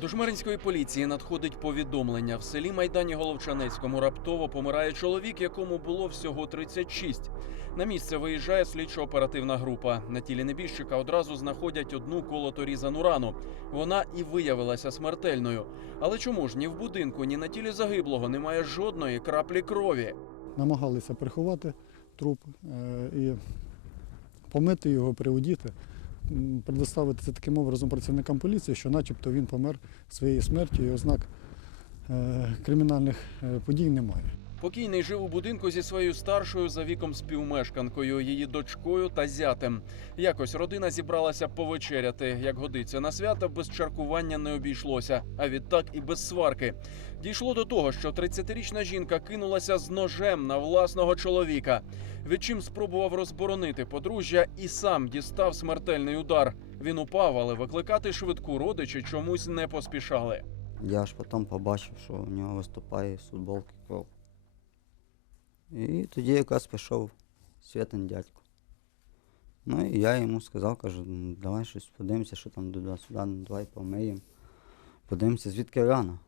До жмеринської поліції надходить повідомлення. В селі Майдані Головчанецькому раптово помирає чоловік, якому було всього 36. На місце виїжджає слідчо-оперативна група. На тілі небіжчика одразу знаходять одну колоторізану рану. Вона і виявилася смертельною. Але чому ж ні в будинку, ні на тілі загиблого немає жодної краплі крові? намагалися приховати труп е, і помити його, приудіти, предоставити це таким образом працівникам поліції, що начебто він помер своєю смертю і ознак е, кримінальних е, подій немає. Покійний жив у будинку зі своєю старшою за віком співмешканкою, її дочкою та зятем. Якось родина зібралася повечеряти. Як годиться на свята, без чаркування не обійшлося, а відтак і без сварки. Дійшло до того, що 30-річна жінка кинулася з ножем на власного чоловіка. Відчим спробував розборонити подружжя і сам дістав смертельний удар. Він упав, але викликати швидку родичі чомусь не поспішали. Я ж потім побачив, що у нього виступає з футболки кров. І тоді якраз пішов Святин дядько. Ну і я йому сказав, кажу, «Ну, давай щось подивимося, що там туди-сюди, ну, давай помиємо. Подивимося, звідки рана.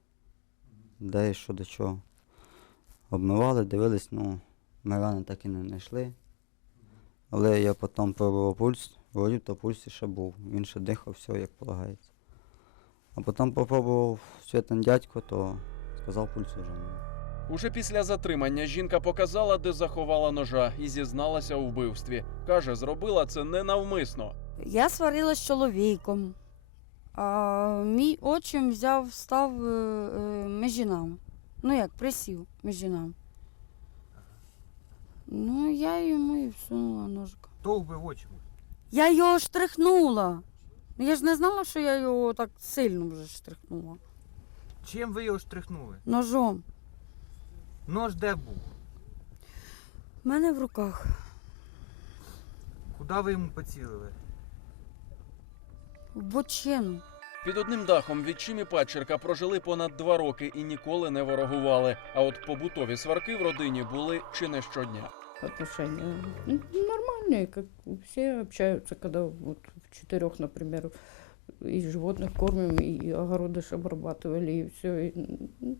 Де і що до чого. Обмивали, дивились, ну, ми рани так і не знайшли. Але я потім пробував пульс, вроді то пульс ще був. Він ще дихав, все як полагається. А потім попробував Святин дядько, то сказав пульсу вже немає. Уже після затримання жінка показала, де заховала ножа, і зізналася у вбивстві. Каже, зробила це ненавмисно. Я сварила з чоловіком, а мій отчим взяв, став е, е, між нами. Ну як, присів між нами. Ну, я йому і всунула ножик. Хто вбив очі? Я його штрихнула. Ну, Я ж не знала, що я його так сильно вже штрихнула. Чим ви його штрихнули? Ножом. Нож де був? У мене в руках. Куди ви йому поцілили? В бочину. Під одним дахом відчим і падчерка прожили понад два роки і ніколи не ворогували. А от побутові сварки в родині були чи не щодня отношения. Ну, Нормальные, как все общаются, когда вот в четырех, например, и животных кормим, и огороди ж обрабатывали, і все. І, м,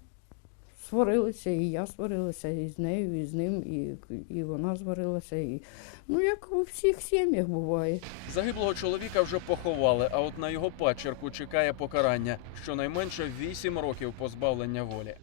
сварилися, і я сварилася, і з нею, і з ним, і, і вона сварилася. І, ну, як у всіх сім'ях буває. Загиблого чоловіка вже поховали, а от на його падчерку чекає покарання щонайменше 8 років позбавлення волі.